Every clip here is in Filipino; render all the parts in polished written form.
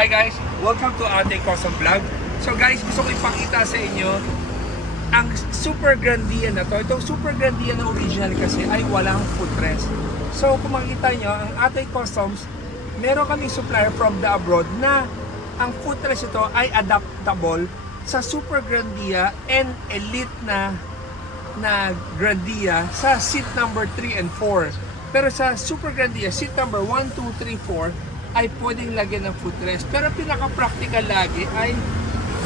Hi guys, welcome to Ate Custom Vlog. So guys, gusto ko ipakita sa inyo ang Super Grandia na to. Itong Super Grandia na original kasi ay walang footrest. So kung makikita nyo, ang Ate Customs, meron kaming supplier from the abroad na ang footrest ito ay adaptable sa Super Grandia and Elite na Grandia sa seat number 3 and 4. Pero sa Super Grandia, seat number 1, 2, 3, 4 ay pwedeng lagyan ng footrest. Pero pinaka-practical lagi ay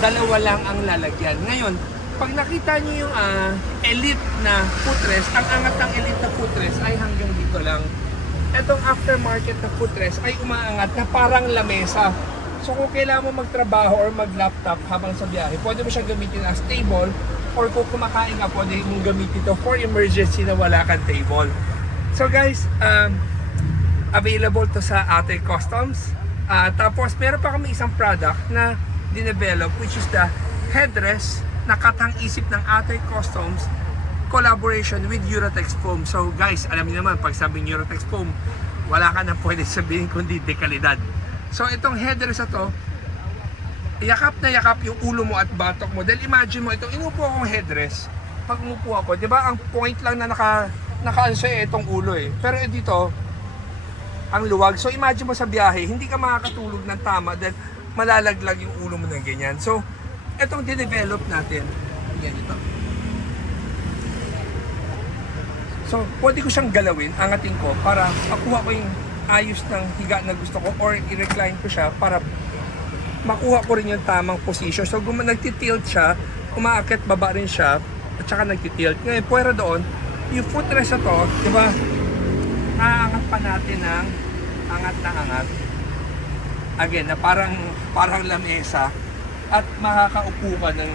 dalawa lang ang lalagyan. Ngayon, pag nakita niyo yung Elite na footrest, ang angat ng Elite na footrest ay hanggang dito lang. Etong aftermarket na footrest ay umaangat na parang lamesa. So kung kailangan mo magtrabaho or mag-laptop habang sa biyahe, pwede mo siya gamitin as table, or kung kumakain ka, pwede mong gamitin ito for emergency na wala kang table. So guys, available to sa Ate Customs. Tapos meron pa kami isang product na dinevelop, which is the headrest na katang-isip ng Ate Customs collaboration with Eurotex Foam. So guys, alam niyo naman, pag sabing Eurotex Foam, wala ka na pwede sabihin kundi dekalidad. So itong headrest na to, yakap na yakap yung ulo mo at batok mo. Dahil imagine mo, itong inupo akong headrest, pag umupo ako, di ba ang point lang na naka-ano itong ulo eh. Pero dito, ang luwag. So imagine mo sa biyahe, hindi ka makakatulog ng tama dahil malalaglag yung ulo mo ng ganyan. So, itong dinevelop natin, ganito. So, pwede ko siyang galawin, angatin ko, para makuha ko yung ayos ng higa na gusto ko, or i-recline ko siya para makuha ko rin yung tamang position. So, nagtitilt siya, umaakit baba rin siya, at saka nagtitilt. Ngayon, pwera doon, yung footrest na to, di ba, aangat pa natin ng angat na angat. Again, na parang lamesa, at makakaupo ka ng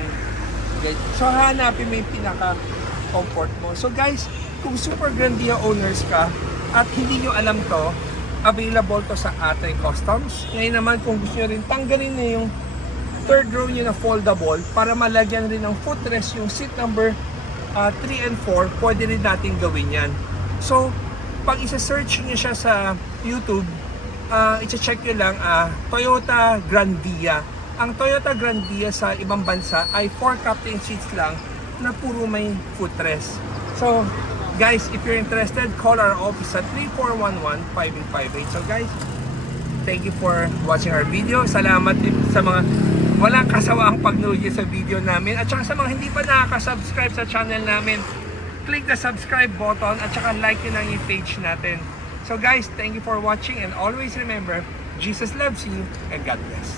ganyan. So, hanapin mo yung pinaka-comfort mo. So, guys, kung Super Grandia owners ka, at hindi nyo alam to, available to sa Ate Customs. Ngayon naman, kung gusto nyo rin tanggalin na yung third row nyo na foldable para malagyan rin ng footrest yung seat number 3 and 4, pwede rin natin gawin yan. So, pag isa-search nyo siya sa YouTube, i-check nyo lang Toyota Grandia. Ang Toyota Grandia sa ibang bansa ay 4 captain seats lang na puro may footrest. So, guys, if you're interested, call our office at 3411-5858. So guys, thank you for watching our video. Salamat din sa mga walang kasawaang pagnood sa video namin. At saka sa mga hindi pa nakaka-subscribe sa channel namin, click the subscribe button at saka like nyo lang yung page natin. So guys, thank you for watching, and always remember, Jesus loves you and God bless.